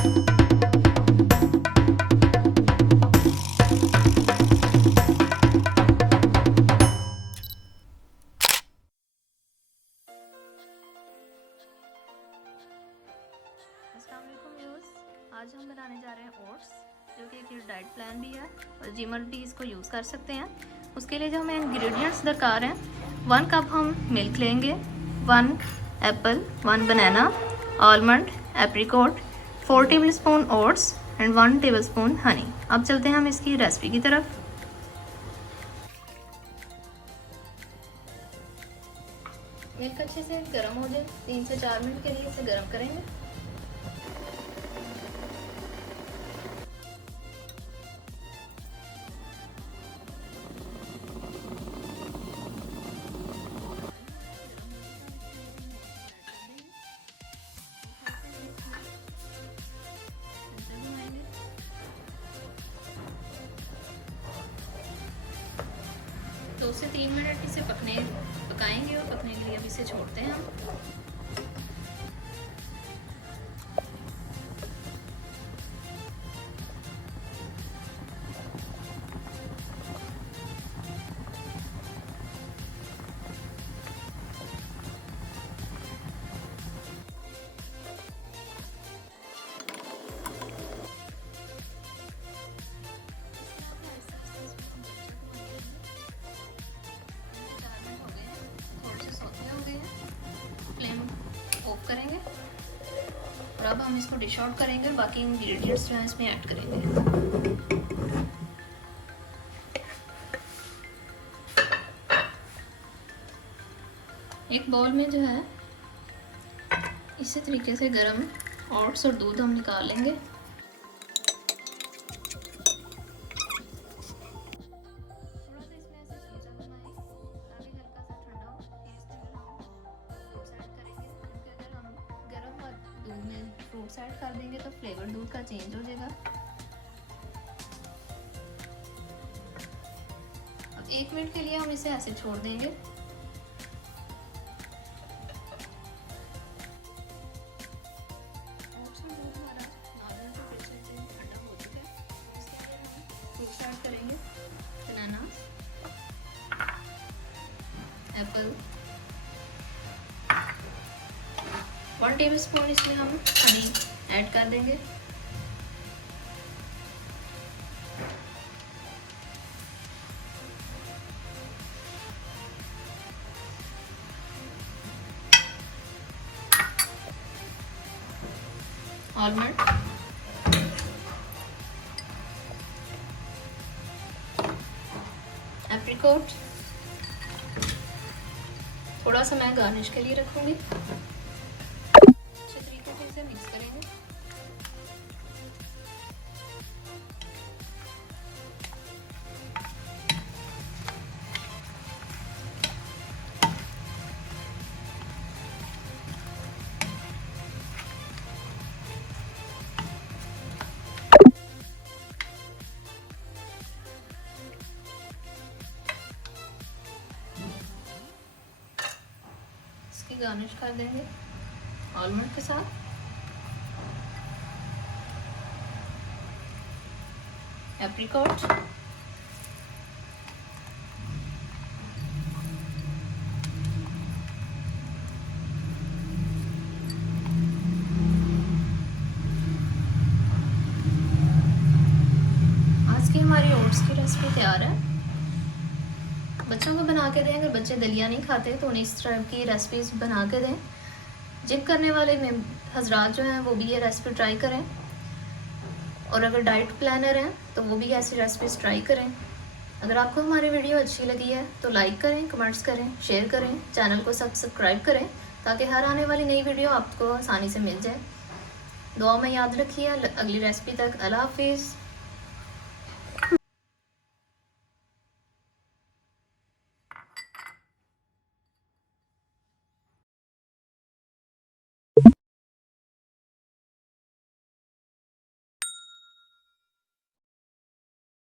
आज हम बनाने जा रहे हैं ओट्स, जो कि एक डाइट प्लान भी है और जिमर भी इसको यूज़ कर सकते हैं। उसके लिए जो हमें इंग्रेडिएंट्स दरकार हैं, 1 कप हम मिल्क लेंगे, 1 Apple, 1 banana, almond, apricot, 4 tablespoon oats and 1 tablespoon Honey. अब चलते हैं हम इसकी रेसिपी की तरफ। मिल्क अच्छे से गर्म हो जाए, 3 से 4 मिनट के लिए इसे गर्म करेंगे। दो से 3 मिनट इसे पकाएंगे और पकने के लिए अब इसे छोड़ते हैं हम। ऑफ करेंगे और अब हम इसको डिश आउट करेंगे और बाकी इंग्रेडिएंट्स जो हैं इसमें ऐड करेंगे। एक बाउल में जो है इसी तरीके से गरम ओट्स और दूध हम निकाल लेंगे। दूध में फ्रूट्स ऐड कर देंगे तो फ्लेवर दूध का चेंज हो जाएगा। अब 1 मिनट के लिए हम इसे ऐसे छोड़ देंगे। फ्रूट्स ऐड करेंगे, बनाना, एप्पल, 1 टेबलस्पून इसमें हम हनी ऐड कर देंगे। आलमंड, एप्रिकॉट, थोड़ा सा मैं गार्निश के लिए रखूंगी। अच्छे तरीके से इसे मिक्स करेंगे। इसकी गार्निश कर देंगे आलमंड के साथ। एप्रिकॉट, आज की हमारी ओट्स की रेसिपी तैयार है। बच्चों को बना के दें, अगर बच्चे दलिया नहीं खाते तो उन्हें इस तरह की रेसिपीज़ बना के दें। जिम करने वाले हजरात जो हैं वो भी ये रेसिपी ट्राई करें, और अगर डाइट प्लानर हैं तो वो भी ऐसी रेसिपीज़ ट्राई करें। अगर आपको हमारी वीडियो अच्छी लगी है तो लाइक करें, कमेंट्स करें, शेयर करें, चैनल को सब्सक्राइब करें ताकि हर आने वाली नई वीडियो आपको आसानी से मिल जाए। दुआ में याद रखिए। अगली रेसिपी तक अल्लाह हाफिज़।